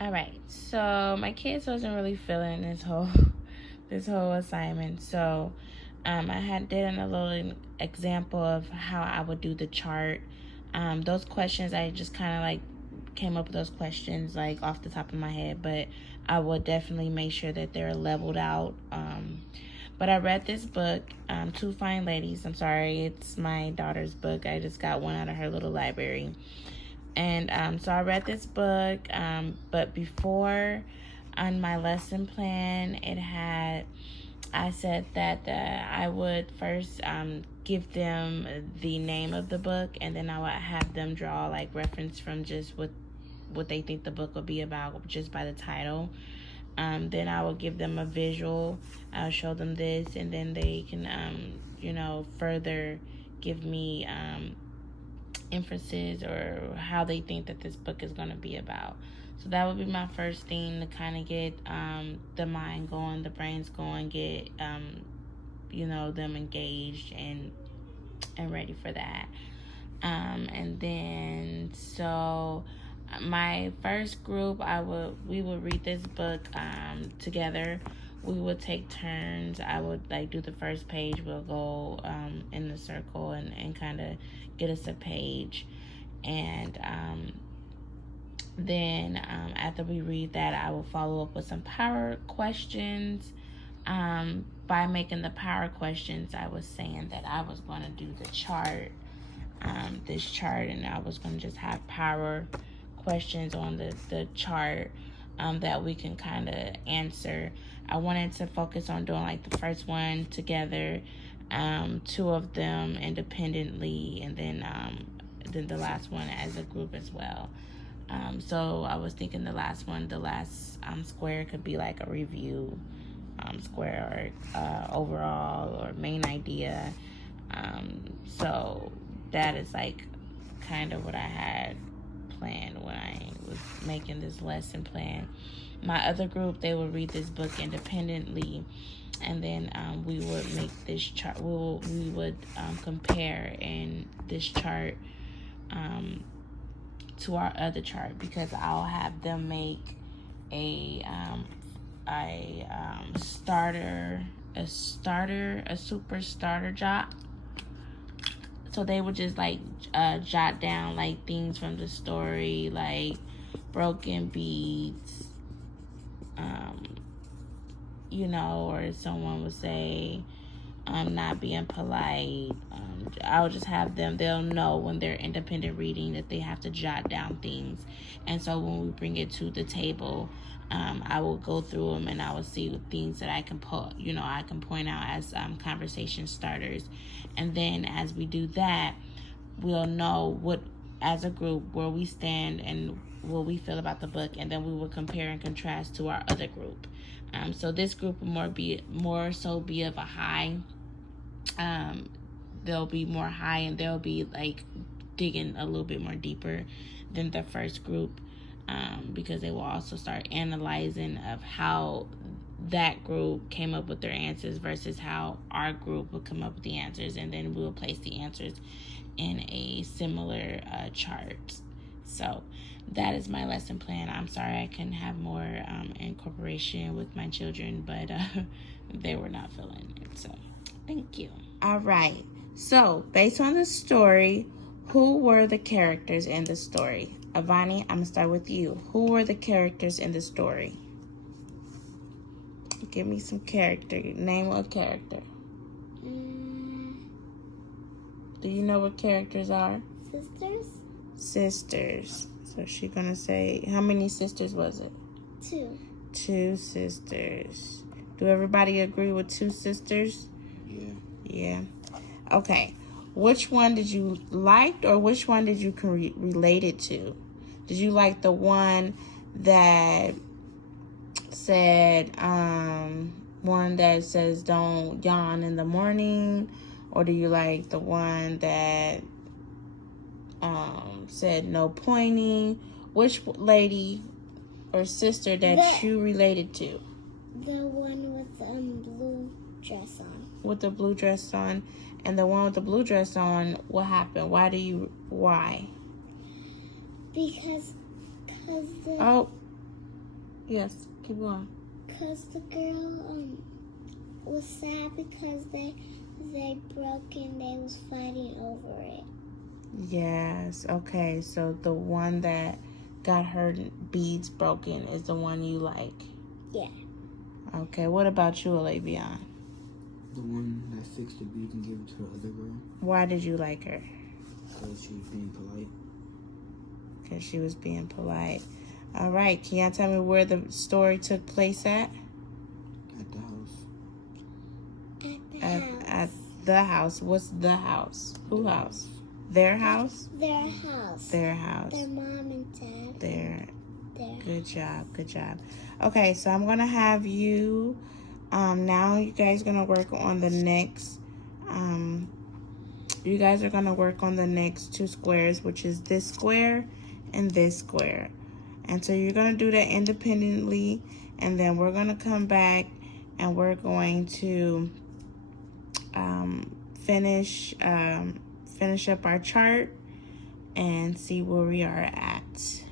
All right. So my kids wasn't really feeling this whole assignment. So I had did a little example of how I would do the chart. Those questions I just kind of like came up with those questions like off the top of my head, but I would definitely make sure that they're leveled out. But I read this book, Two Fine Ladies. I'm sorry, it's my daughter's book. I just got one out of her little library. And so I read this book, but before on my lesson plan, I said that I would first give them the name of the book, and then I would have them draw like reference from just what they think the book will be about just by the title. Then I will give them a visual. I'll show them this, and then they can, further give me inferences or how they think that this book is going to be about. So that would be my first thing to kind of get the mind going, the brains going, get them engaged and ready for that. And then so my first group, we would read this book together. We would take turns. I would like do the first page. We'll go in the circle and kind of get us a page. And then after we read that, I will follow up with some power questions. By making the power questions, I was saying that I was going to do the chart, this chart, and I was going to just have power questions on the chart that we can kind of answer. I wanted to focus on doing like the first one together, two of them independently, and then the last one as a group as well. So I was thinking the last square could be like a review square or overall or main idea. So that is like kind of what I had planned when I was making this lesson plan. My other group, they would read this book independently, and then we would make this chart. We would compare in this chart to our other chart, because I'll have them make a super starter jot. So they would just like jot down like things from the story, like broken beats, or someone would say not being polite. I would just have them, they'll know when they're independent reading that they have to jot down things. And so when we bring it to the table, I will go through them and I will see things that I can point out as conversation starters. And then as we do that, we'll know what, as a group, where we stand and what we feel about the book, and then we will compare and contrast to our other group. So this group will more so be of a high. They'll be more high, and they'll be like digging a little bit more deeper than the first group, because they will also start analyzing of how that group came up with their answers versus how our group will come up with the answers, and then we'll place the answers in a similar chart. So that is my lesson plan. I'm sorry I couldn't have more incorporation with my children, but they were not feeling it. So thank you. All right. So based on the story, who were the characters in the story? Avani, I'm going to start with you. Who were the characters in the story? Give me some character. Name a character. Do you know what characters are? Sisters. So she's going to say, how many sisters was it? 2. 2 sisters. Do everybody agree with 2 sisters? Yeah. Okay. Which one did you like, or which one did you relate it to? Did you like the one that said, one that says don't yawn in the morning? Or do you like the one that said no pointing? Which lady or sister that you related to? The one with the blue dress on. With the blue dress on. And the one with the blue dress on, what happened? Why? Because Oh, Yes, keep going. Because the girl was sad because they broke and they was fighting over it. Yes, okay, so the one that got her beads broken is the one you like? Yeah. Okay, what about you, Olavion? The one that fixed the beads and gave it to the other girl. Why did you like her? Because she was being polite. Because she was being polite. All right, can y'all tell me where the story took place at? At the house. At the house. What's the house? Who house? Their house? Their house. Their house. Their mom and dad. Their. There. Good job. Good job. Okay, so I'm gonna have you. Now you guys gonna work on the next. You guys are gonna work on the next two squares, which is this square and this square. And so you're gonna do that independently, and then we're gonna come back and we're going to finish up our chart and see where we are at.